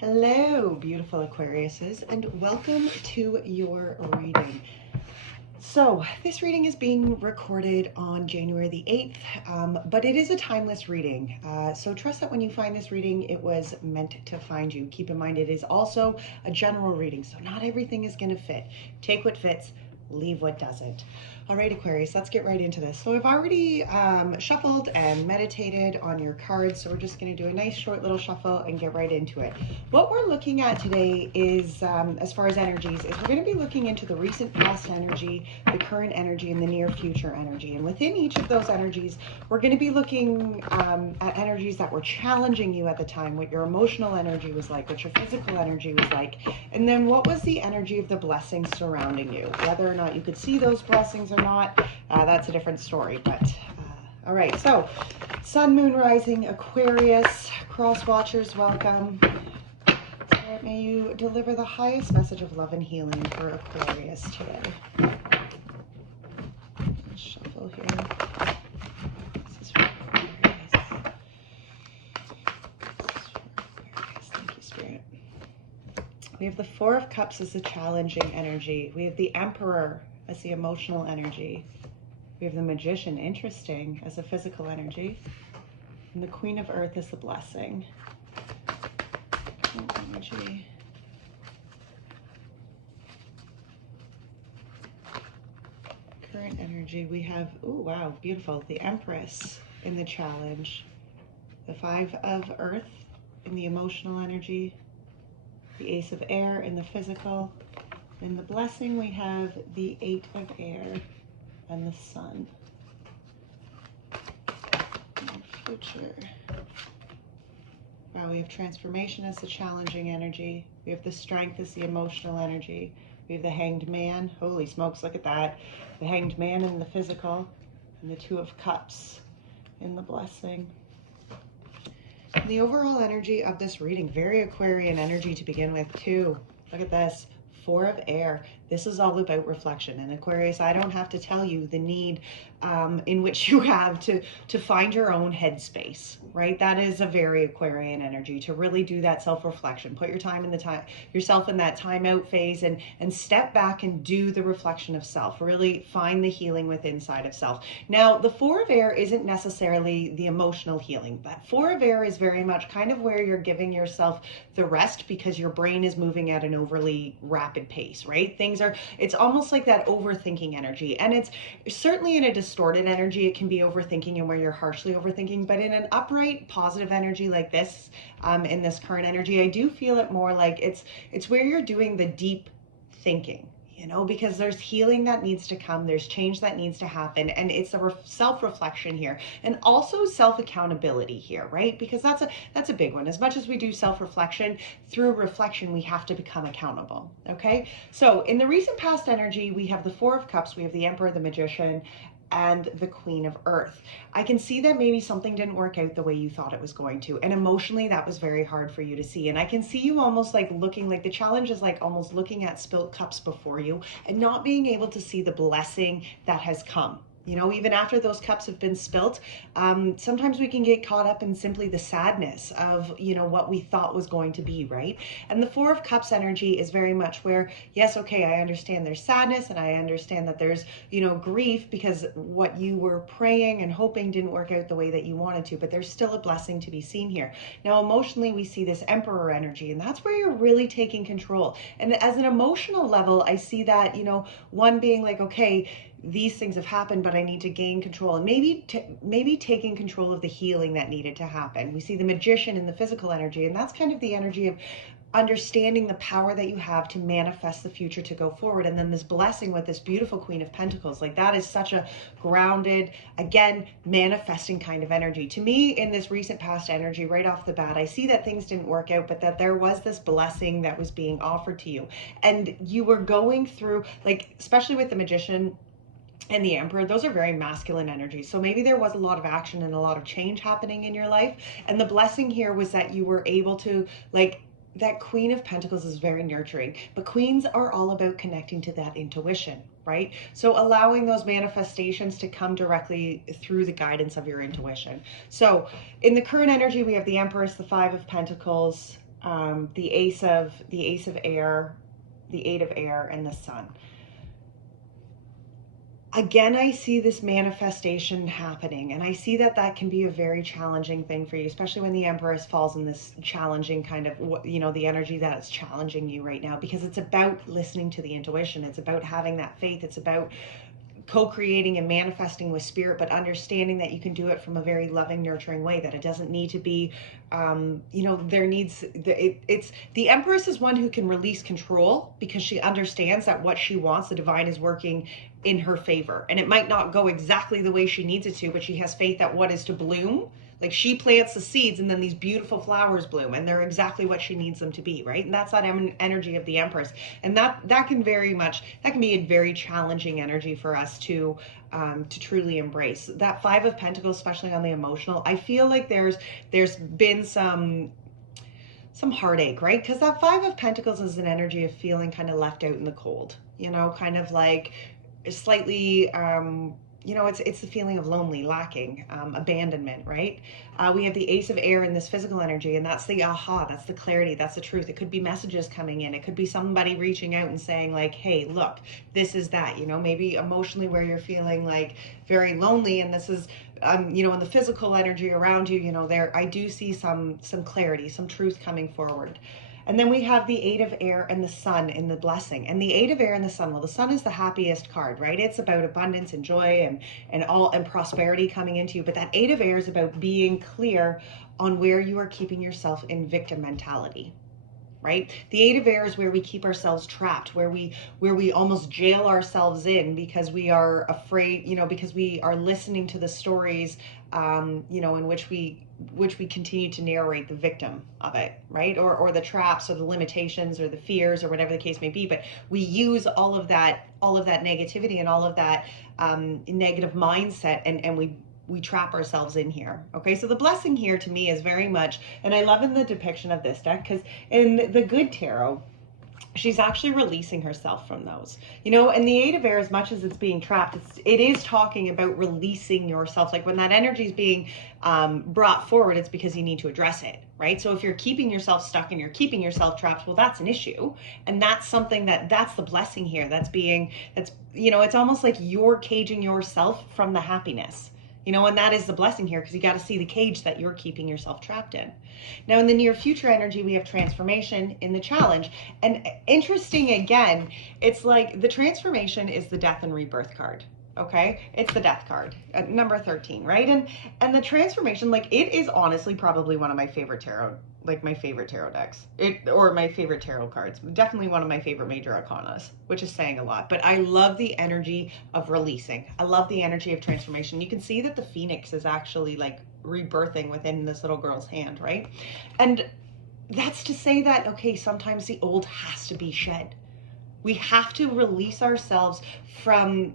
Hello, beautiful Aquariuses, and welcome to your reading. So, this reading is being recorded on January the 8th, but it is a timeless reading. So, trust that when you find this reading, it was meant to find you. Keep in mind, it is also a general reading, so not everything is going to fit. Take what fits, leave what doesn't. All right, Aquarius, let's get right into this. So I've already shuffled and meditated on your cards, so we're just going to do a nice short little shuffle and get right into it. What we're looking at today is, as far as energies, is we're going to be looking into the recent past energy, the current energy, and the near future energy. And within each of those energies, we're going to be looking at energies that were challenging you at the time, what your emotional energy was like, what your physical energy was like, and then what was the energy of the blessings surrounding you. Whether or not you could see those blessings or not, that's a different story. But all right, so Sun, Moon, Rising, Aquarius, cross watchers, welcome. Spirit, may you deliver the highest message of love and healing for Aquarius today. Let's shuffle here. This is for Aquarius. Thank you, Spirit. We have the Four of Cups as the challenging energy. We have the Emperor as the emotional energy. We have the Magician, interesting, as a physical energy. And the Queen of Earth as the blessing. Energy. Current energy, we have, oh wow, beautiful, the Empress in the challenge. The Five of Earth in the emotional energy. The Ace of Air in the physical. In the blessing, we have the Eight of Air and the Sun. In the future, wow, we have transformation as the challenging energy. We have the Strength as the emotional energy. We have the Hanged Man. Holy smokes, look at that. The Hanged Man in the physical, and the Two of Cups in the blessing. And the overall energy of this reading, very Aquarian energy to begin with too. Look at this. Four of Air. This is all about reflection. And Aquarius, I don't have to tell you the need in which you have to find your own headspace, right? That is a very Aquarian energy, to really do that self-reflection. Put your time in yourself in that timeout phase and step back and do the reflection of self. Really find the healing within inside of self. Now, the Four of Air isn't necessarily the emotional healing, but Four of Air is very much kind of where you're giving yourself the rest because your brain is moving at an overly rapid pace, right? It's almost like that overthinking energy. And it's certainly in a distorted energy, it can be overthinking and where you're harshly overthinking, but in an upright, positive energy like this, in this current energy, I do feel it more like it's where you're doing the deep thinking. You know, because there's healing that needs to come, there's change that needs to happen, and it's a self-reflection here, and also self-accountability here, right? Because that's a big one. As much as we do self-reflection, through reflection we have to become accountable. Okay, so in the recent past energy, we have the Four of Cups, we have the Emperor, the Magician, and the Queen of Earth. I can see that maybe something didn't work out the way you thought it was going to, and emotionally that was very hard for you to see. And I can see you almost like looking, like the challenge is like almost looking at spilt cups before you and not being able to see the blessing that has come. You know, even after those cups have been spilt, sometimes we can get caught up in simply the sadness of, you know, what we thought was going to be, right? And the Four of Cups energy is very much where, yes, okay, I understand there's sadness and I understand that there's, you know, grief because what you were praying and hoping didn't work out the way that you wanted to, but there's still a blessing to be seen here. Now, emotionally, we see this Emperor energy, and that's where you're really taking control. And as an emotional level, I see that, you know, one being like, okay, these things have happened, but I need to gain control, and maybe taking control of the healing that needed to happen. We see the Magician in the physical energy, and that's kind of the energy of understanding the power that you have to manifest the future to go forward. And then this blessing with this beautiful Queen of Pentacles, like that is such a grounded, again, manifesting kind of energy. To me, in this recent past energy, right off the bat, I see that things didn't work out, but that there was this blessing that was being offered to you. And you were going through, like, especially with the Magician and the Emperor, those are very masculine energies. So maybe there was a lot of action and a lot of change happening in your life. And the blessing here was that you were able to, like, that Queen of Pentacles is very nurturing, but queens are all about connecting to that intuition, right? So allowing those manifestations to come directly through the guidance of your intuition. So in the current energy, we have the Empress, the Five of Pentacles, the Ace of Air, the Eight of Air, and the Sun. Again, I see this manifestation happening, and I see that that can be a very challenging thing for you, especially when the Empress falls in this challenging kind of, you know, the energy that's challenging you right now, because it's about listening to the intuition. It's about having that faith. It's about co-creating and manifesting with spirit, but understanding that you can do it from a very loving, nurturing way, that it doesn't need to be, you know, there needs, it's, the Empress is one who can release control because she understands that what she wants, the divine is working in her favor. And it might not go exactly the way she needs it to, but she has faith that what is to bloom, like she plants the seeds and then these beautiful flowers bloom and they're exactly what she needs them to be, right? And that's that energy of the Empress. And that can very much, that can be a very challenging energy for us to truly embrace. That Five of Pentacles, especially on the emotional, I feel like there's been some heartache, right? Because that Five of Pentacles is an energy of feeling kind of left out in the cold, you know, kind of like slightly, you know, it's the feeling of lonely, lacking, abandonment, right? We have the Ace of Air in this physical energy, and that's the aha, that's the clarity, that's the truth. It could be messages coming in. It could be somebody reaching out and saying like, hey, look, this is that, you know, maybe emotionally where you're feeling like very lonely, and this is, you know, in the physical energy around you, you know, there, I do see some clarity, some truth coming forward. And then we have the Eight of Air and the Sun in the blessing. And the Eight of Air and the Sun, well, the Sun is the happiest card, right? It's about abundance and joy and prosperity coming into you. But that Eight of Air is about being clear on where you are keeping yourself in victim mentality, right? The Eight of Air is where we keep ourselves trapped, where we almost jail ourselves in because we are afraid, you know, because we are listening to the stories, you know, in which we continue to narrate the victim of it, right? Or the traps or the limitations or the fears or whatever the case may be. But we use all of that negativity and all of that negative mindset, and we trap ourselves in here. Okay, so the blessing here to me is very much, and I love in the depiction of this deck, because in the good tarot, she's actually releasing herself from those, you know. And the Eight of Air, as much as it's being trapped, it is talking about releasing yourself. Like when that energy is being brought forward, it's because you need to address it, right? So if you're keeping yourself stuck and you're keeping yourself trapped, well, that's an issue. And that's something that's the blessing here. That's, you know, it's almost like you're caging yourself from the happiness. You know, and that is the blessing here, because you got to see the cage that you're keeping yourself trapped in. Now, in the near future energy, we have transformation in the challenge. And interesting, again, it's like the transformation is the death and rebirth card. Okay, it's the death card, number 13, right? And the transformation, like, it is honestly probably one of my favorite tarot, like my favorite tarot decks, or my favorite tarot cards. Definitely one of my favorite major arcanas, which is saying a lot. But I love the energy of releasing. I love the energy of transformation. You can see that the phoenix is actually like rebirthing within this little girl's hand, right? And that's to say that, okay, sometimes the old has to be shed. We have to release ourselves from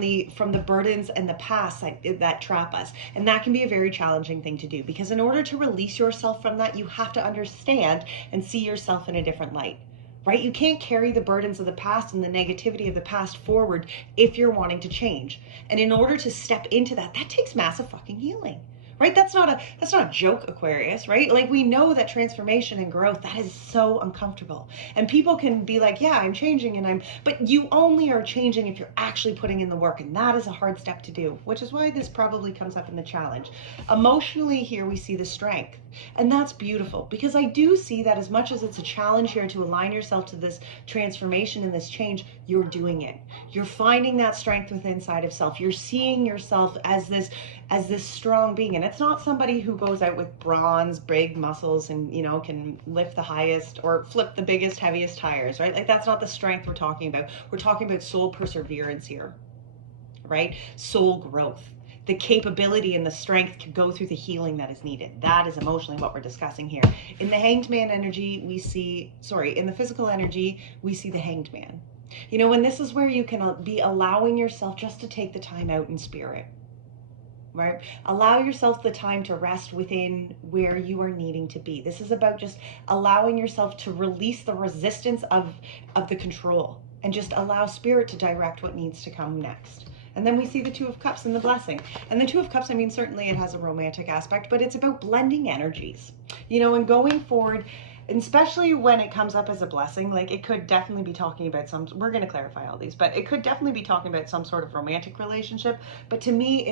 the burdens and the past that trap us. And that can be a very challenging thing to do, because in order to release yourself from that, you have to understand and see yourself in a different light, right? You can't carry the burdens of the past and the negativity of the past forward if you're wanting to change. And in order to step into that takes massive fucking healing. Right? That's not a joke, Aquarius, right? Like, we know that transformation and growth, that is so uncomfortable. And people can be like, yeah, I'm changing but you only are changing if you're actually putting in the work. And that is a hard step to do, which is why this probably comes up in the challenge. Emotionally here, we see the strength. And that's beautiful, because I do see that as much as it's a challenge here to align yourself to this transformation and this change, you're doing it. You're finding that strength within inside of self. You're seeing yourself as this strong being. And it's not somebody who goes out with bronze, big muscles and, you know, can lift the highest or flip the biggest, heaviest tires, right? Like, that's not the strength we're talking about. We're talking about soul perseverance here, right? Soul growth. The capability and the strength to go through the healing that is needed. That is emotionally what we're discussing here. In the Hanged Man energy, in the physical energy, we see the Hanged Man. You know, and this is where you can be allowing yourself just to take the time out in spirit, right? Allow yourself the time to rest within where you are needing to be. This is about just allowing yourself to release the resistance of the control and just allow spirit to direct what needs to come next. And then we see the Two of Cups and the blessing. And the Two of Cups, I mean, certainly it has a romantic aspect, but it's about blending energies, you know, and going forward and especially when it comes up as a blessing, like it could definitely be talking about we're going to clarify all these, but it could definitely be talking about some sort of romantic relationship. But to me,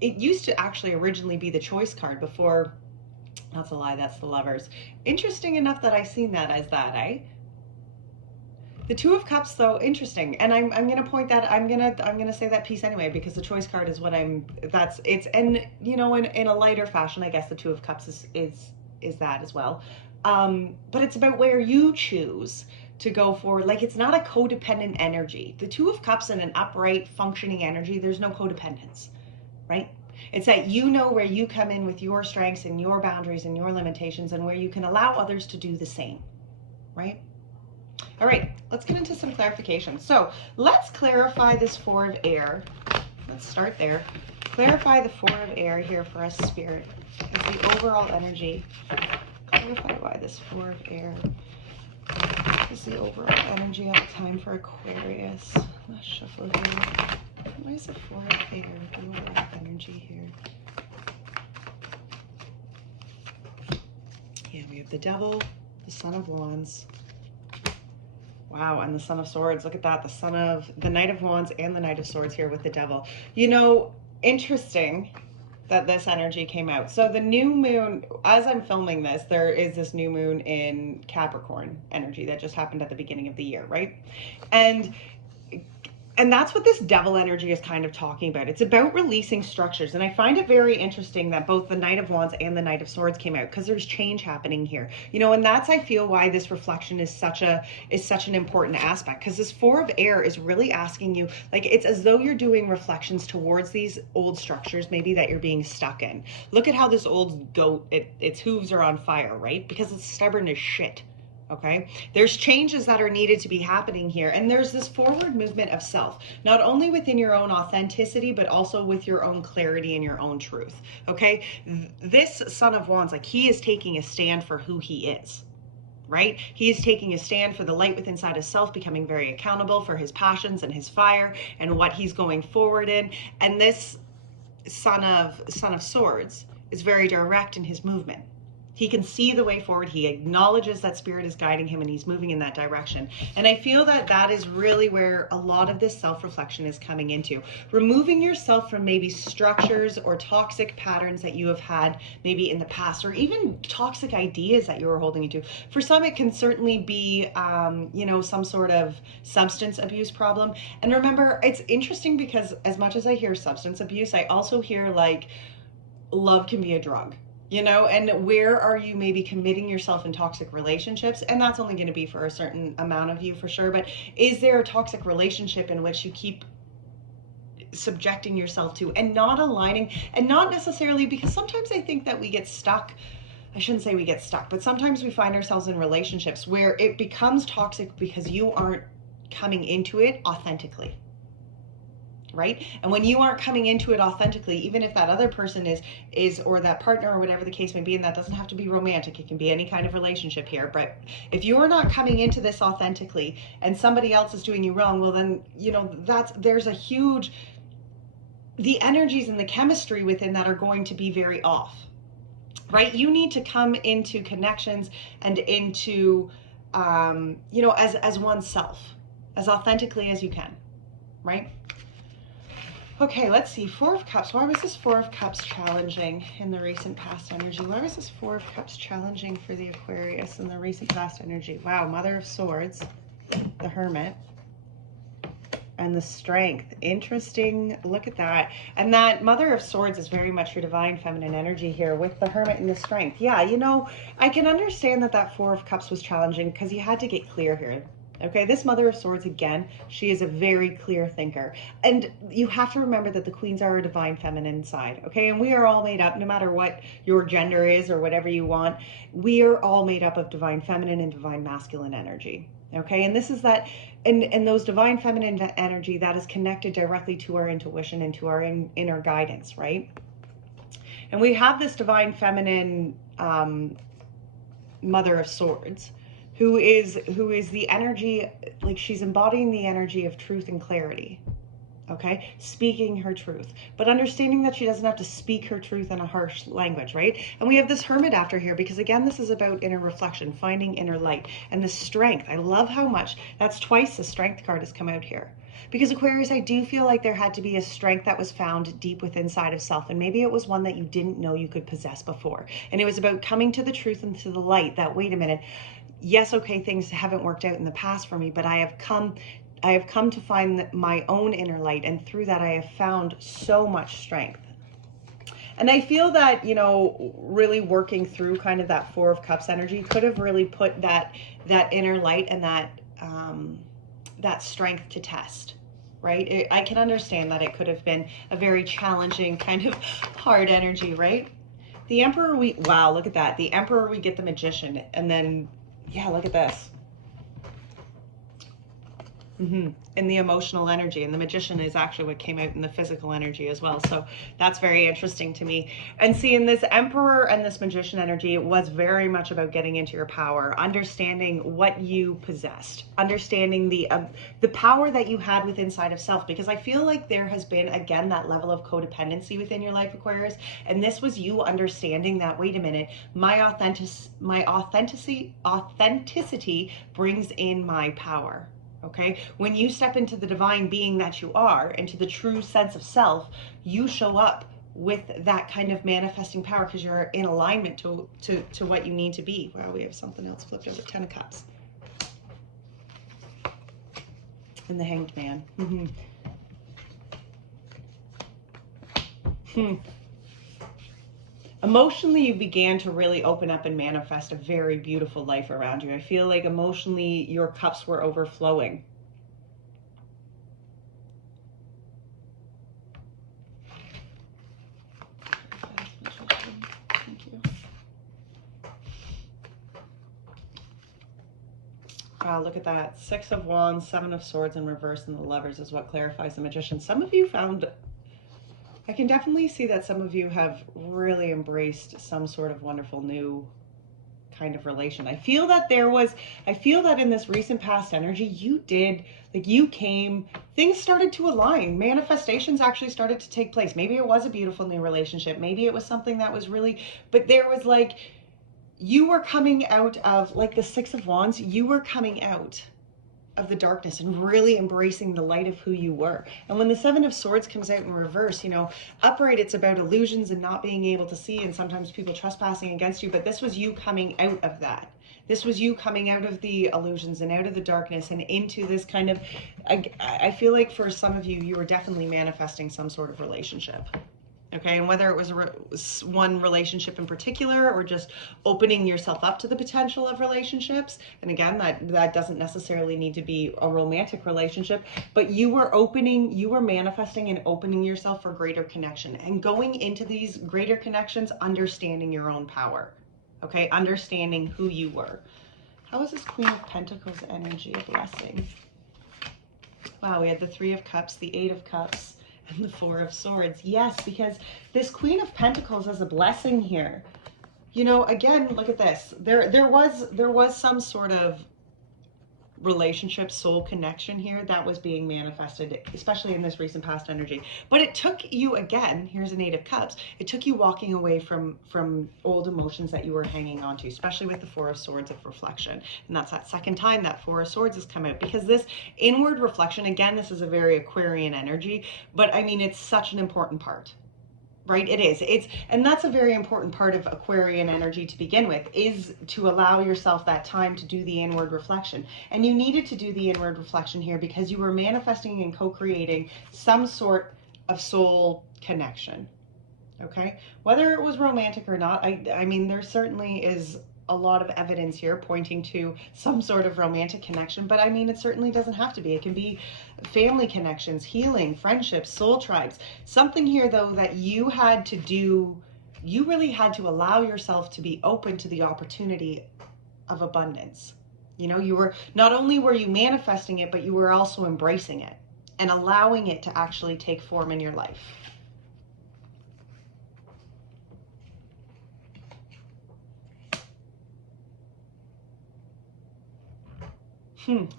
it used to actually originally be the choice card before. That's a lie, that's the Lovers. Interesting enough that I seen that as that, eh? The Two of Cups, though, interesting, and I'm gonna point that I'm gonna say that piece anyway, because the choice card is what and you know, in a lighter fashion, I guess the Two of Cups is that as well, but it's about where you choose to go forward. Like, it's not a codependent energy. The Two of Cups in an upright functioning energy, there's no codependence, right? It's that you know where you come in with your strengths and your boundaries and your limitations, and where you can allow others to do the same, right? All right, let's get into some clarification. So let's clarify this Four of Air. Let's start there. Clarify the Four of Air here for us, Spirit, as the overall energy. Clarify why this Four of Air is the overall energy at the time for Aquarius. Let's shuffle here. Why is the Four of Air the overall energy here? Yeah, we have the Devil, the Son of Wands. Wow, and the Son of Swords. Look at that. The Knight of Wands and the Knight of Swords here with the Devil. You know, interesting that this energy came out. So the new moon, as I'm filming this, there is this new moon in Capricorn energy that just happened at the beginning of the year, right? And that's what this Devil energy is kind of talking about. It's about releasing structures. And I find it very interesting that both the Knight of Wands and the Knight of Swords came out, because there's change happening here. You know, and that's, I feel, why this reflection is such an important aspect, because this Four of Air is really asking you, like, it's as though you're doing reflections towards these old structures maybe that you're being stuck in. Look at how this old goat, its hooves are on fire, right? Because it's stubborn as shit. Okay, there's changes that are needed to be happening here, and there's this forward movement of self, not only within your own authenticity, but also with your own clarity and your own truth. Okay, this Son of Wands, like, he is taking a stand for who he is, right? He is taking a stand for the light within inside his self, becoming very accountable for his passions and his fire and what he's going forward in. And this Son of Swords is very direct in his movement. He can see the way forward. He acknowledges that Spirit is guiding him and he's moving in that direction. And I feel that that is really where a lot of this self-reflection is coming into. Removing yourself from maybe structures or toxic patterns that you have had maybe in the past, or even toxic ideas that you were holding into. For some, it can certainly be, you know, some sort of substance abuse problem. And remember, it's interesting because as much as I hear substance abuse, I also hear, like, love can be a drug. You know, and where are you maybe committing yourself in toxic relationships? And that's only going to be for a certain amount of you, for sure. But is there a toxic relationship in which you keep subjecting yourself to and not aligning, and not necessarily, because sometimes I think that we get stuck. I shouldn't say we get stuck, but sometimes we find ourselves in relationships where it becomes toxic because you aren't coming into it authentically. Right? And when you aren't coming into it authentically, even if that other person is or that partner or whatever the case may be, and that doesn't have to be romantic, it can be any kind of relationship here, but if you're not coming into this authentically and somebody else is doing you wrong, well then, you know, there's a huge, the energies and the chemistry within that are going to be very off, right? You need to come into connections and into, you know, as oneself, as authentically as you can, right? Okay, let's see. Four of Cups. Why was this Four of Cups challenging in the recent past energy? Why was this Four of Cups challenging for the Aquarius in the recent past energy? Wow, Mother of Swords, the Hermit, and the Strength. Interesting. Look at that. And that Mother of Swords is very much your divine feminine energy here with the Hermit and the Strength. Yeah, you know, I can understand that Four of Cups was challenging because you had to get clear here. Okay, this Mother of Swords, again, she is a very clear thinker. And you have to remember that the queens are a divine feminine side, okay? And we are all made up, no matter what your gender is or whatever you want, we are all made up of divine feminine and divine masculine energy, okay? And this is that, and those divine feminine energy, that is connected directly to our intuition and to our inner guidance, right? And we have this divine feminine Mother of Swords, who is the energy, like, she's embodying the energy of truth and clarity. Okay, speaking her truth, but understanding that she doesn't have to speak her truth in a harsh language, right? And we have this Hermit after here because, again, this is about inner reflection, finding inner light, and the strength. I love how much that's twice the Strength card has come out here. Because Aquarius, I do feel like there had to be a strength that was found deep within inside of self, and maybe it was one that you didn't know you could possess before. And it was about coming to the truth and to the light that, wait a minute, yes, okay, things haven't worked out in the past for me, but I have come to find my own inner light, and through that I have found so much strength. And I feel that, you know, really working through kind of that Four of Cups energy could have really put that inner light and that strength to test, right? I can understand that it could have been a very challenging kind of hard energy, right? The Emperor, wow, look at that. The Emperor, we get the Magician, and then, yeah, look at this. In the emotional energy, and the Magician is actually what came out in the physical energy as well. So that's very interesting to me. And seeing this Emperor and this Magician energy, it was very much about getting into your power, understanding what you possessed, understanding the power that you had within inside of self. Because I feel like there has been, again, that level of codependency within your life, Aquarius, and this was you understanding that, wait a minute, my authenticity brings in my power. Okay, when you step into the divine being that you are, into the true sense of self, you show up with that kind of manifesting power because you're in alignment to what you need to be. Wow, we have something else flipped over. 10 of Cups. And the Hanged Man. Emotionally, you began to really open up and manifest a very beautiful life around you. I feel like emotionally, your cups were overflowing. Thank you. Wow, look at that. 6 of Wands, 7 of Swords in reverse, and the Lovers is what clarifies the Magician. Some of you found... I can definitely see that some of you have really embraced some sort of wonderful new kind of relation. I feel that in this recent past energy, things started to align. Manifestations actually started to take place. Maybe it was a beautiful new relationship. Maybe it was something that was really, but there was like, you were coming out of, like the 6 of Wands, you were coming out of the darkness and really embracing the light of who you were. And when the 7 of Swords comes out in reverse, you know, upright, it's about illusions and not being able to see, and sometimes people trespassing against you, but this was you coming out of that. This was you coming out of the illusions and out of the darkness and into this kind of, I feel like for some of you, you were definitely manifesting some sort of relationship. Okay, and whether it was one relationship in particular or just opening yourself up to the potential of relationships, and again, that doesn't necessarily need to be a romantic relationship, but you were manifesting and opening yourself for greater connection and going into these greater connections, understanding your own power, okay, understanding who you were. How is this Queen of Pentacles energy a blessing? Wow, we had the 3 of Cups, the 8 of Cups, and the 4 of Swords. Yes, because this Queen of Pentacles is a blessing here. You know, again, look at this. There was some sort of relationship, soul connection here that was being manifested, especially in this recent past energy. But it took you, again, here's an 8 of Cups, it took you walking away from old emotions that you were hanging on to, especially with the 4 of Swords of reflection. And that's that second time that 4 of Swords has come out, because this inward reflection, again, this is a very Aquarian energy, but I mean, it's such an important part. Right? It is. And that's a very important part of Aquarian energy to begin with, is to allow yourself that time to do the inward reflection. And you needed to do the inward reflection here because you were manifesting and co-creating some sort of soul connection. Okay? Whether it was romantic or not, I mean, there certainly is a lot of evidence here pointing to some sort of romantic connection, but I mean, it certainly doesn't have to be. It can be family connections, healing, friendships, soul tribes. Something here, though, that you had to do, you really had to allow yourself to be open to the opportunity of abundance. You know, you were, not only were you manifesting it, but you were also embracing it and allowing it to actually take form in your life.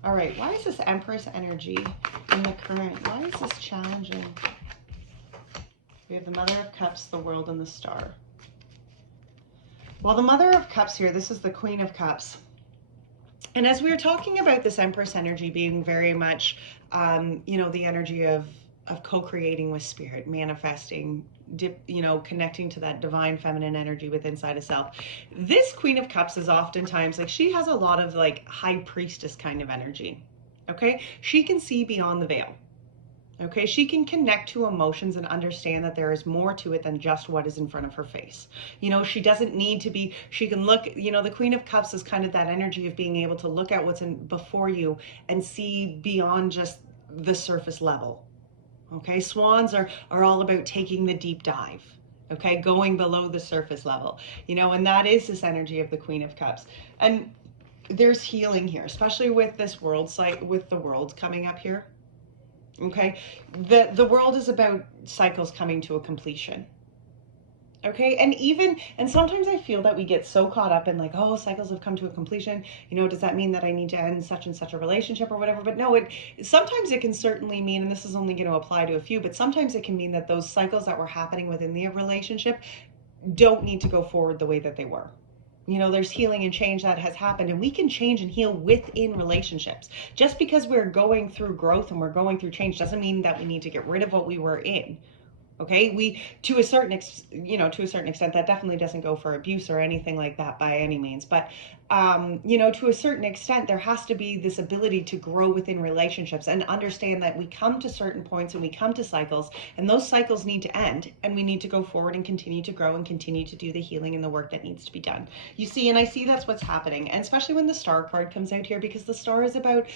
All right, why is this Empress energy in the current. Why is this challenging? We have the Mother of Cups, the World, and the Star. Well, the Mother of Cups here, this is the Queen of Cups. And as we were talking about this Empress energy being very much, the energy of co-creating with spirit, manifesting, connecting to that divine feminine energy within inside of self. This Queen of Cups is oftentimes like, she has a lot of like high priestess kind of energy. Okay. She can see beyond the veil. Okay, she can connect to emotions and understand that there is more to it than just what is in front of her face. She doesn't need to be, she can look, the Queen of Cups is kind of that energy of being able to look at what's in before you and see beyond just the surface level. Okay, swans are all about taking the deep dive. Okay, going below the surface level, and that is this energy of the Queen of Cups. And there's healing here, especially with this world site, with the world coming up here. Okay, the world is about cycles coming to a completion. Okay, and sometimes I feel that we get so caught up in like, oh, cycles have come to a completion. Does that mean that I need to end such and such a relationship or whatever? But no, sometimes it can certainly mean, and this is only going to apply to a few, but sometimes it can mean that those cycles that were happening within the relationship don't need to go forward the way that they were. There's healing and change that has happened, and we can change and heal within relationships. Just because we're going through growth and we're going through change doesn't mean that we need to get rid of what we were in. Okay, to a certain extent, that definitely doesn't go for abuse or anything like that by any means. But, to a certain extent, there has to be this ability to grow within relationships and understand that we come to certain points and we come to cycles, and those cycles need to end, and we need to go forward and continue to grow and continue to do the healing and the work that needs to be done. You see, and I see that's what's happening, and especially when the Star card comes out here, because the Star is about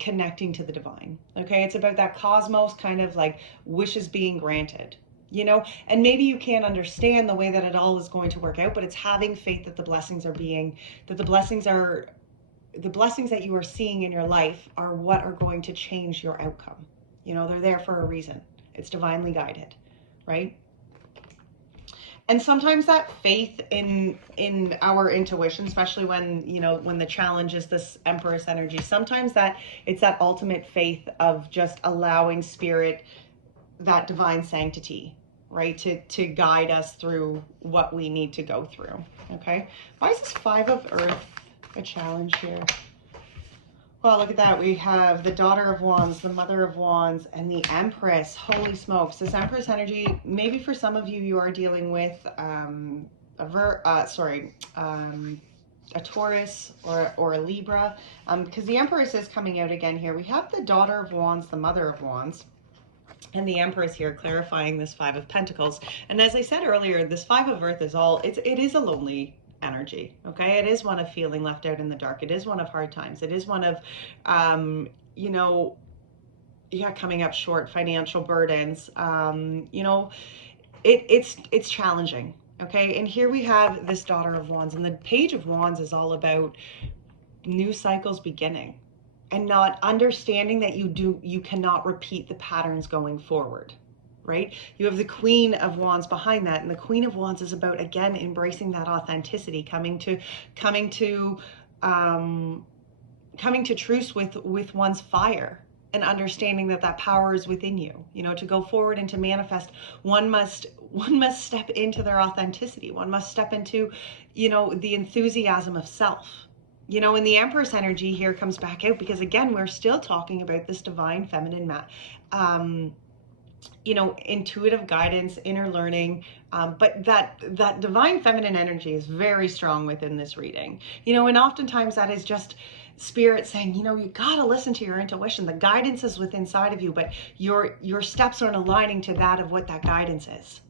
connecting to the divine. Okay, it's about that cosmos kind of like wishes being granted, and maybe you can't understand the way that it all is going to work out, but it's having faith that the blessings that you are seeing in your life are what are going to change your outcome. They're there for a reason. It's divinely guided, right? And sometimes that faith in our intuition, especially when the challenge is this Empress energy, sometimes that it's that ultimate faith of just allowing spirit, that divine sanctity, right, to guide us through what we need to go through. Okay, why is this Five of Earth a challenge here? Well, look at that. We have the Daughter of Wands, the Mother of Wands, and the Empress. Holy smokes. This Empress energy, maybe for some of you, you are dealing with a Taurus or a Libra, because the Empress is coming out again here. We have the Daughter of Wands, the Mother of Wands, and the Empress here clarifying this Five of Pentacles. And as I said earlier, this Five of Earth is it is a lonely energy. Okay, it is one of feeling left out in the dark. It is one of hard times. It is one of coming up short, financial burdens. It's challenging. Okay, and here we have this Daughter of Wands, and the Page of Wands is all about new cycles beginning and not understanding that you cannot repeat the patterns going forward. Right? You have the Queen of Wands behind that, and the Queen of Wands is about, again, embracing that authenticity, coming to truce with one's fire, and understanding that power is within you. To go forward and to manifest, one must step into their authenticity. One must step into, the enthusiasm of self. And the Empress energy here comes back out because, again, we're still talking about this divine feminine intuitive guidance, inner learning, but that divine feminine energy is very strong within this reading, and oftentimes that is just spirit saying, you gotta listen to your intuition. The guidance is within inside of you, but your steps aren't aligning to that of what that guidance is.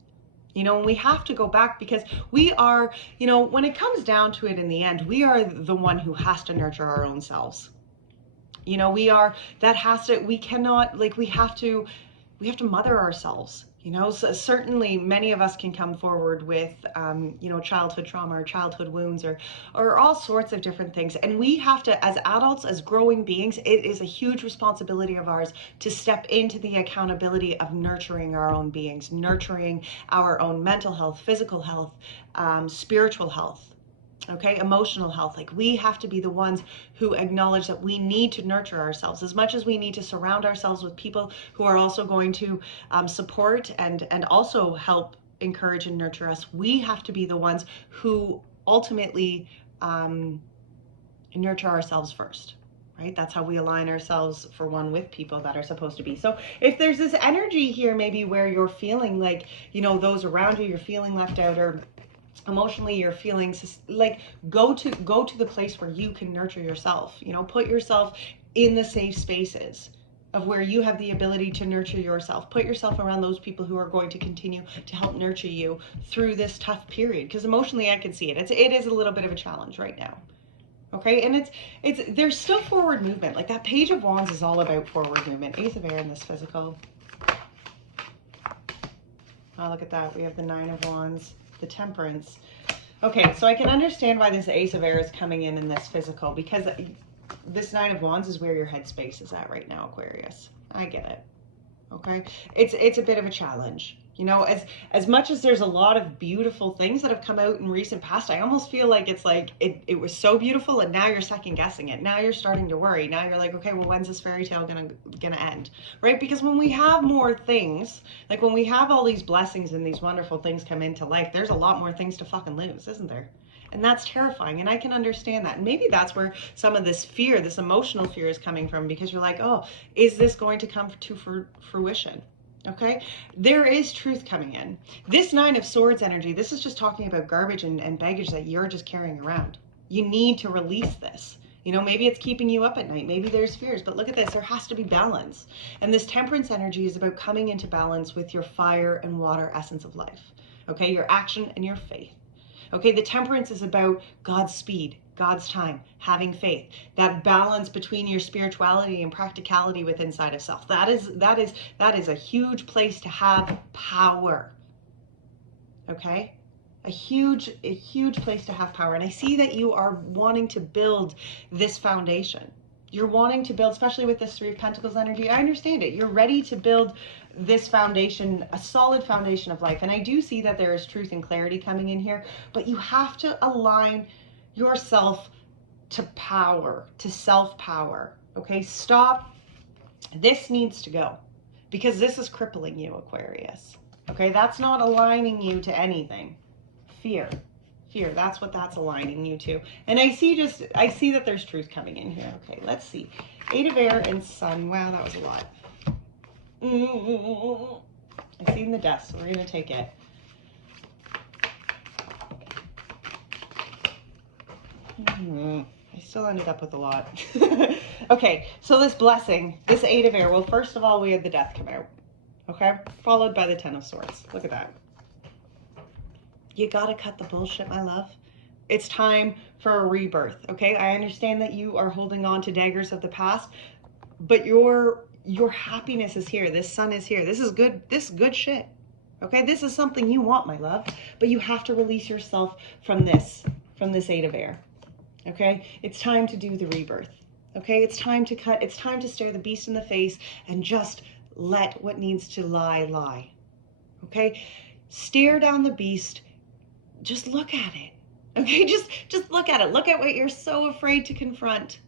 And we have to go back, because we are, when it comes down to it in the end, we are the one who has to nurture our own selves. We have to mother ourselves. So certainly many of us can come forward with, childhood trauma or childhood wounds or all sorts of different things. And we have to, as adults, as growing beings, it is a huge responsibility of ours to step into the accountability of nurturing our own beings, nurturing our own mental health, physical health, spiritual health. Okay, emotional health. Like, we have to be the ones who acknowledge that we need to nurture ourselves as much as we need to surround ourselves with people who are also going to support and also help encourage and nurture us. We have to be the ones who ultimately nurture ourselves first. Right? That's how we align ourselves, for one, with people that are supposed to be. So if there's this energy here, maybe where you're feeling like, you know, those around you, you're feeling left out, or emotionally you're feeling like, go to the place where you can nurture yourself. You know, put yourself in the safe spaces of where you have the ability to nurture yourself. Put yourself around those people who are going to continue to help nurture you through this tough period, because emotionally I can see it. It is a little bit of a challenge right now. Okay, and there's still forward movement. Like, that Page of Wands is all about forward movement. Ace of Air in this physical. Oh, look at that. We have the Nine of Wands, the Temperance. Okay, so I can understand why this Ace of Air is coming in this physical, because this Nine of Wands is where your headspace is at right now, Aquarius. I get it. Okay, it's a bit of a challenge. You know, as much as there's a lot of beautiful things that have come out in recent past, I almost feel like it's like it was so beautiful, and now you're second guessing it. Now you're starting to worry. Now you're like, okay, well, when's this fairy tale gonna end, right? Because when we have more things, like when we have all these blessings and these wonderful things come into life, there's a lot more things to fucking lose, isn't there? And that's terrifying, and I can understand that. And maybe that's where some of this fear, this emotional fear, is coming from, because you're like, oh, is this going to come to fruition? Okay, there is truth coming in. This Nine of Swords energy, this is just talking about garbage and baggage that you're just carrying around. You need to release this. You know, maybe it's keeping you up at night. Maybe there's fears, but look at this. There has to be balance. And this Temperance energy is about coming into balance with your fire and water essence of life. Okay, your action and your faith. Okay, the Temperance is about God's speed, God's time, having faith, that balance between your spirituality and practicality with inside of self. That is a huge place to have power. Okay? A huge place to have power. And I see that you are wanting to build this foundation. You're wanting to build, especially with this Three of Pentacles energy. I understand it. You're ready to build this foundation, a solid foundation of life. And I do see that there is truth and clarity coming in here, but you have to align yourself to power, to self-power. Okay, stop. This needs to go, because this is crippling you, Aquarius. Okay, that's not aligning you to anything. Fear. That's what that's aligning you to. And I see that there's truth coming in here. Okay, let's see. Eight of Air and Sun. Wow, that was a lot. I've seen the death, so we're going to take it. I still ended up with a lot. Okay, so this blessing, this Eight of Air. Well, first of all, we had the Death come out. Okay, followed by the Ten of Swords. Look at that. You gotta cut the bullshit, my love. It's time for a rebirth, okay? I understand that you are holding on to daggers of the past, but your happiness is here. This sun is here. This is good shit, okay? This is something you want, my love, but you have to release yourself from this Eight of Air, okay? It's time to do the rebirth, okay? It's time to cut. It's time to stare the beast in the face and just let what needs to lie, okay? Stare down the beast. Just look at it, okay? Just look at it. Look at what you're so afraid to confront,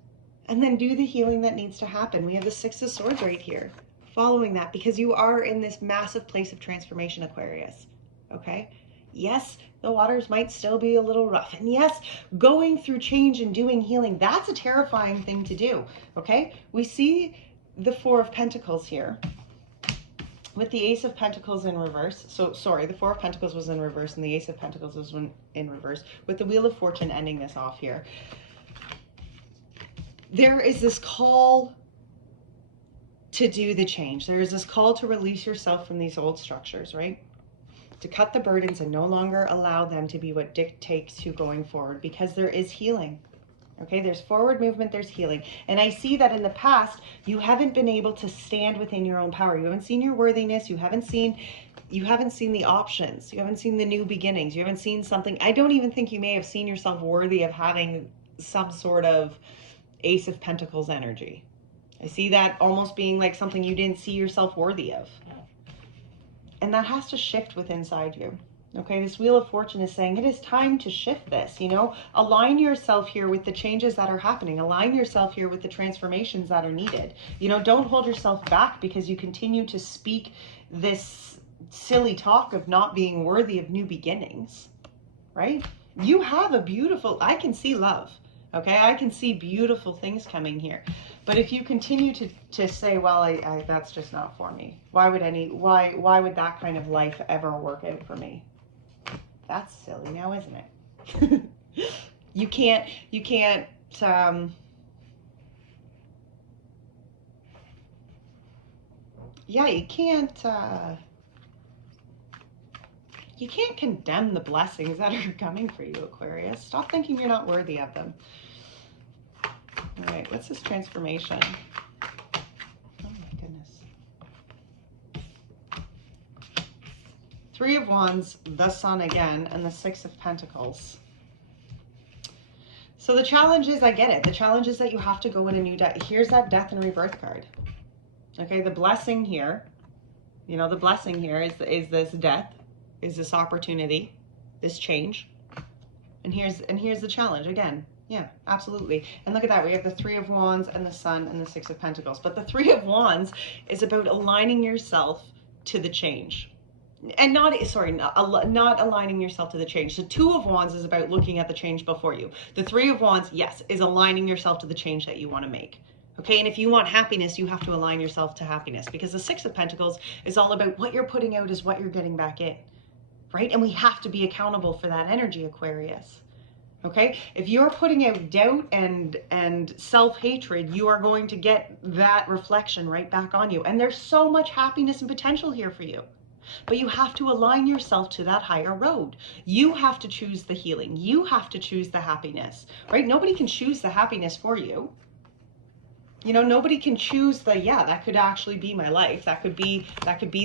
and then do the healing that needs to happen. We have the Six of Swords right here, following that, because you are in this massive place of transformation, Aquarius, okay? Yes, the waters might still be a little rough, and yes, going through change and doing healing, that's a terrifying thing to do, okay? We see the Four of Pentacles here, with the Ace of Pentacles in reverse. So, sorry, the Four of Pentacles was in reverse and the Ace of Pentacles was in reverse, with the Wheel of Fortune ending this off here. There is this call to do the change. There is this call to release yourself from these old structures, right? To cut the burdens and no longer allow them to be what dictates you going forward, because there is healing. Okay, there's forward movement, there's healing. And I see that in the past, you haven't been able to stand within your own power. You haven't seen your worthiness. You haven't seen the options. You haven't seen the new beginnings. You haven't seen something. I don't even think you may have seen yourself worthy of having some sort of Ace of Pentacles energy. I see that almost being like something you didn't see yourself worthy of. And that has to shift within inside you. Okay, this Wheel of Fortune is saying it is time to shift this, you know, align yourself here with the changes that are happening, align yourself here with the transformations that are needed. You know, don't hold yourself back because you continue to speak this silly talk of not being worthy of new beginnings, right? You have a beautiful, I can see love, okay? I can see beautiful things coming here. But if you continue to say, well, that's just not for me. Why would that kind of life ever work out for me? That's silly now, isn't it? you can't, yeah, you can't condemn the blessings that are coming for you, Aquarius. Stop thinking you're not worthy of them. All right, what's this transformation? Oh my goodness. Three of Wands, the Sun again, and the Six of Pentacles. So the challenge is, I get it. The challenge is that you have to go in a new death. Here's that Death and Rebirth card. Okay, the blessing here, you know, the blessing here is this death, is this opportunity, this change. And here's the challenge again. Yeah, absolutely. And look at that. We have the Three of Wands and the Sun and the Six of Pentacles. But the Three of Wands is about aligning yourself to the change. And not aligning yourself to the change. The Two of Wands is about looking at the change before you. The Three of Wands, yes, is aligning yourself to the change that you want to make. Okay, and if you want happiness, you have to align yourself to happiness, because the Six of Pentacles is all about what you're putting out is what you're getting back in, right? And we have to be accountable for that energy, Aquarius. Okay, if you're putting out doubt and self-hatred, you are going to get that reflection right back on you. And there's so much happiness and potential here for you. But you have to align yourself to that higher road. You have to choose the healing. You have to choose the happiness, right? Nobody can choose the happiness for you. You know, nobody can choose the, yeah, that could actually be my life. That could be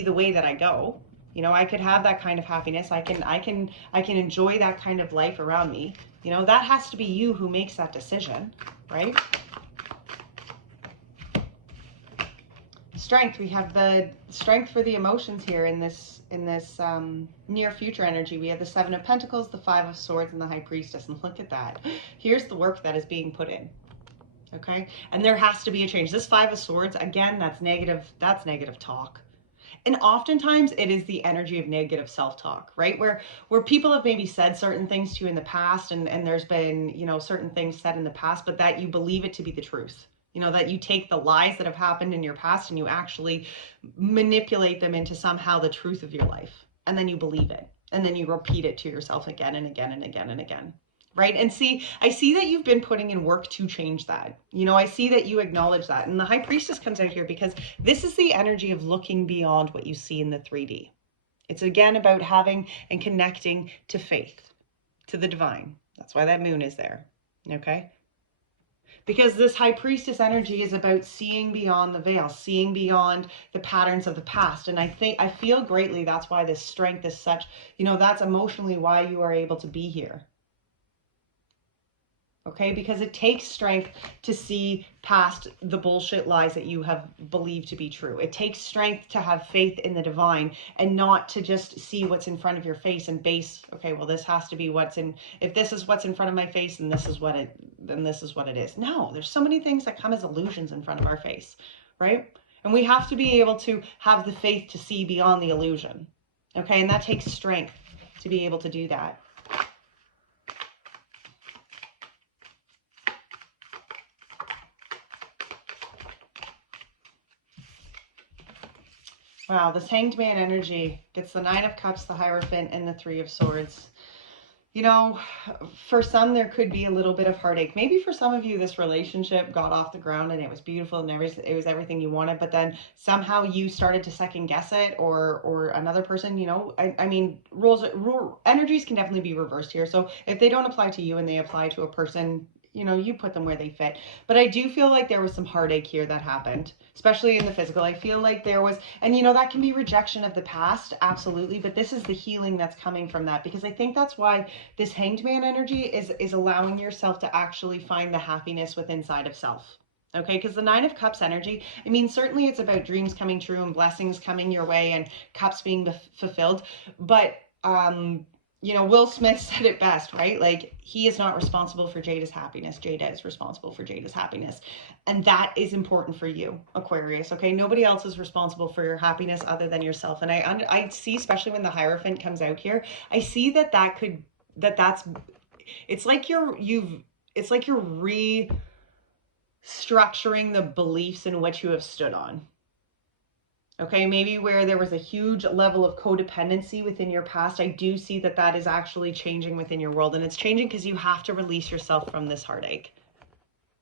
the way that I go. You know, I could have that kind of happiness. I can enjoy that kind of life around me. You know, that has to be you who makes that decision, right? Strength, we have the strength for the emotions here in this near future energy. We have the Seven of Pentacles, the Five of Swords, and the High Priestess. And look at that. Here's the work that is being put in. Okay, and there has to be a change. This Five of Swords, again, that's negative talk. And oftentimes it is the energy of negative self-talk, right? Where people have maybe said certain things to you in the past, and there's been, you know, certain things said in the past, but that you believe it to be the truth. You know, that you take the lies that have happened in your past and you actually manipulate them into somehow the truth of your life. And then you believe it. And then you repeat it to yourself again and again and again and again. Right? And see, I see that you've been putting in work to change that. You know, I see that you acknowledge that. And the High Priestess comes out here because this is the energy of looking beyond what you see in the 3D. It's again about having and connecting to faith, to the divine. That's why that moon is there. Okay? Because this High Priestess energy is about seeing beyond the veil, seeing beyond the patterns of the past. And I feel greatly that's why this strength is such, you know, that's emotionally why you are able to be here. Okay, because it takes strength to see past the bullshit lies that you have believed to be true. It takes strength to have faith in the divine and not to just see what's in front of your face and base, okay, well, this has to be what's in, if this is what's in front of my face, and this is what it, then this is what it is. No, there's so many things that come as illusions in front of our face, right? And we have to be able to have the faith to see beyond the illusion. Okay, and that takes strength to be able to do that. Wow, this Hanged Man energy gets the Nine of Cups, the Hierophant, and the Three of Swords. You know, for some, there could be a little bit of heartache. Maybe for some of you, this relationship got off the ground and it was beautiful and it was everything you wanted, but then somehow you started to second guess it, or another person, you know, I mean, energies can definitely be reversed here. So if they don't apply to you and they apply to a person, you know, you put them where they fit. But I do feel like there was some heartache here that happened, especially in the physical. I feel like there was, and you know, that can be rejection of the past, absolutely. But this is the healing that's coming from that, because I think that's why this Hanged Man energy is allowing yourself to actually find the happiness within inside of self. Okay, because the Nine of Cups energy, I mean, certainly it's about dreams coming true and blessings coming your way and cups being fulfilled. But you know, Will Smith said it best, right? Like, he is not responsible for Jada's happiness. Jada is responsible for Jada's happiness. And that is important for you, Aquarius, okay? Nobody else is responsible for your happiness other than yourself. And I see, especially when the Hierophant comes out here, I see that's, it's like it's like you're restructuring the beliefs in which you have stood on. Okay, maybe where there was a huge level of codependency within your past, I do see that is actually changing within your world. And it's changing because you have to release yourself from this heartache.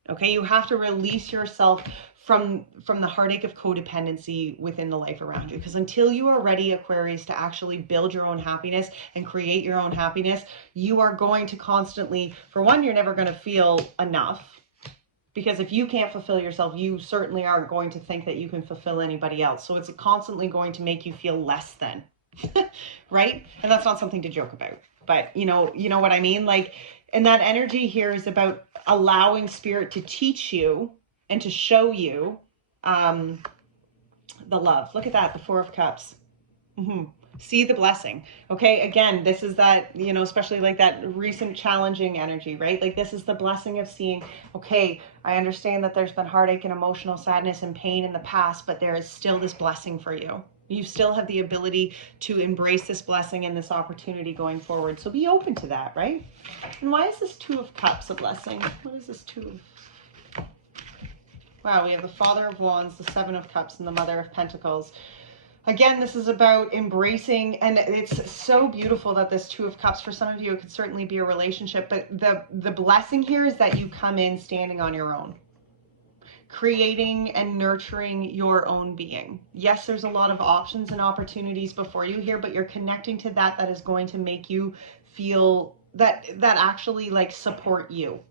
Okay, you have to release yourself from the heartache of codependency within the life around you. Because until you are ready, Aquarius, to actually build your own happiness and create your own happiness, you are going to constantly, for one, you're never going to feel enough. Because if you can't fulfill yourself, you certainly aren't going to think that you can fulfill anybody else. So it's constantly going to make you feel less than, right? And that's not something to joke about. But you know what I mean? Like, and that energy here is about allowing spirit to teach you and to show you the love. Look at that, the Four of Cups. See the blessing. Okay, again, this is that, you know, especially like that recent challenging energy, right? Like, this is the blessing of seeing, okay, I understand that there's been heartache and emotional sadness and pain in the past, but there is still this blessing for you. You still have the ability to embrace this blessing and this opportunity going forward. So be open to that, right? And why is this Two of Cups a blessing? What is this Two of? Wow, we have the Father of Wands, the Seven of Cups, and the Mother of Pentacles. Again, this is about embracing, and it's so beautiful that this Two of Cups, for some of you, it could certainly be a relationship, but the blessing here is that you come in standing on your own, creating and nurturing your own being. Yes, there's a lot of options and opportunities before you here, but you're connecting to that is going to make you feel that actually like support you.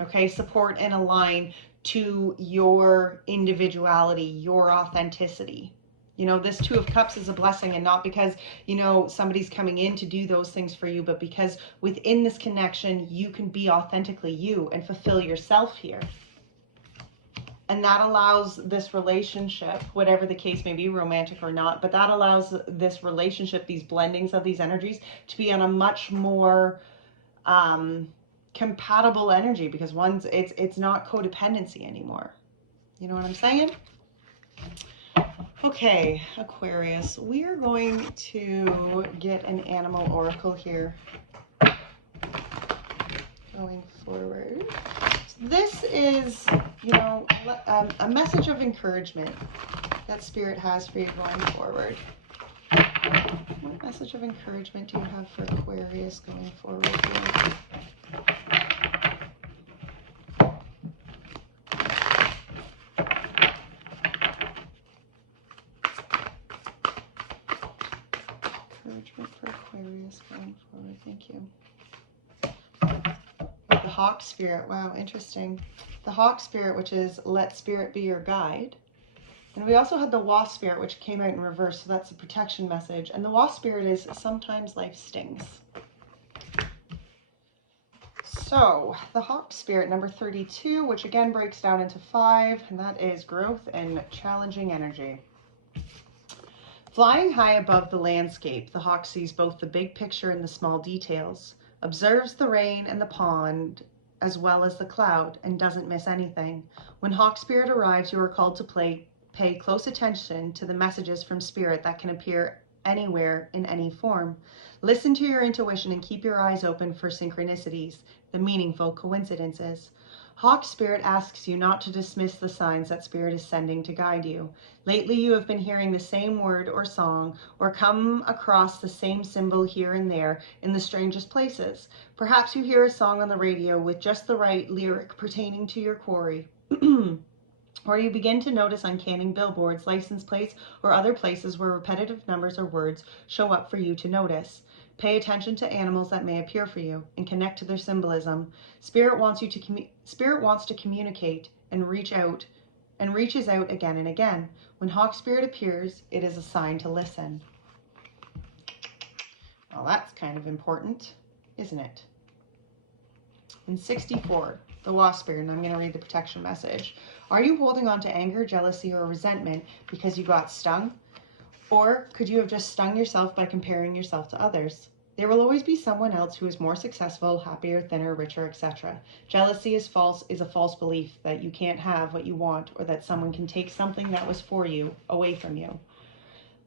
Okay, support and align to your individuality, your authenticity. You know, this Two of Cups is a blessing, and not because, you know, somebody's coming in to do those things for you, but because within this connection, you can be authentically you and fulfill yourself here. And that allows this relationship, whatever the case may be, romantic or not, but that allows this relationship, these blendings of these energies, to be on a much more compatible energy, because it's not codependency anymore. You know what I'm saying? Okay, Aquarius, we are going to get an animal oracle here going forward. This is, you know, a message of encouragement that Spirit has for you going forward. What message of encouragement do you have for Aquarius going forward here? Encouragement for Aquarius going forward. Thank you. The Hawk Spirit. Wow, interesting. The Hawk Spirit, which is let Spirit be your guide. And we also had the Wasp Spirit, which came out in reverse, so that's a protection message. And the Wasp Spirit is sometimes life stings. So, the Hawk Spirit, number 32, which again breaks down into 5, and that is growth and challenging energy. Flying high above the landscape, the hawk sees both the big picture and the small details, observes the rain and the pond as well as the cloud, and doesn't miss anything. When Hawk Spirit arrives, you are called to pay close attention to the messages from Spirit that can appear anywhere in any form. Listen to your intuition and keep your eyes open for synchronicities, the meaningful coincidences. Hawk Spirit asks you not to dismiss the signs that Spirit is sending to guide you. Lately, you have been hearing the same word or song, or come across the same symbol here and there in the strangest places. Perhaps you hear a song on the radio with just the right lyric pertaining to your quarry. Or you begin to notice uncanny billboards, license plates, or other places where repetitive numbers or words show up for you to notice. Pay attention to animals that may appear for you and connect to their symbolism. Spirit wants to communicate and reaches out again and again. When Hawk Spirit appears, it is a sign to listen. Well, that's kind of important, isn't it? In 64, the Wasp Spirit, and I'm going to read the protection message. Are you holding on to anger, jealousy, or resentment because you got stung? Or could you have just stung yourself by comparing yourself to others? There will always be someone else who is more successful, happier, thinner, richer, etc. Jealousy is a false belief that you can't have what you want or that someone can take something that was for you away from you.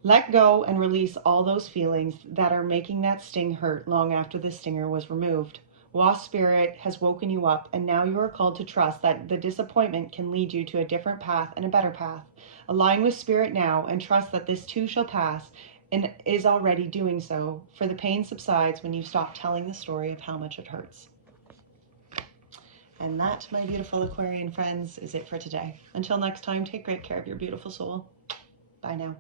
Let go and release all those feelings that are making that sting hurt long after the stinger was removed. Wasp spirit has woken you up, and now you are called to trust that the disappointment can lead you to a different path and a better path. Align with spirit now and trust that this too shall pass, and is already doing so, for the pain subsides when you stop telling the story of how much it hurts. And that, my beautiful Aquarian friends, is it for today. Until next time, take great care of your beautiful soul. Bye now.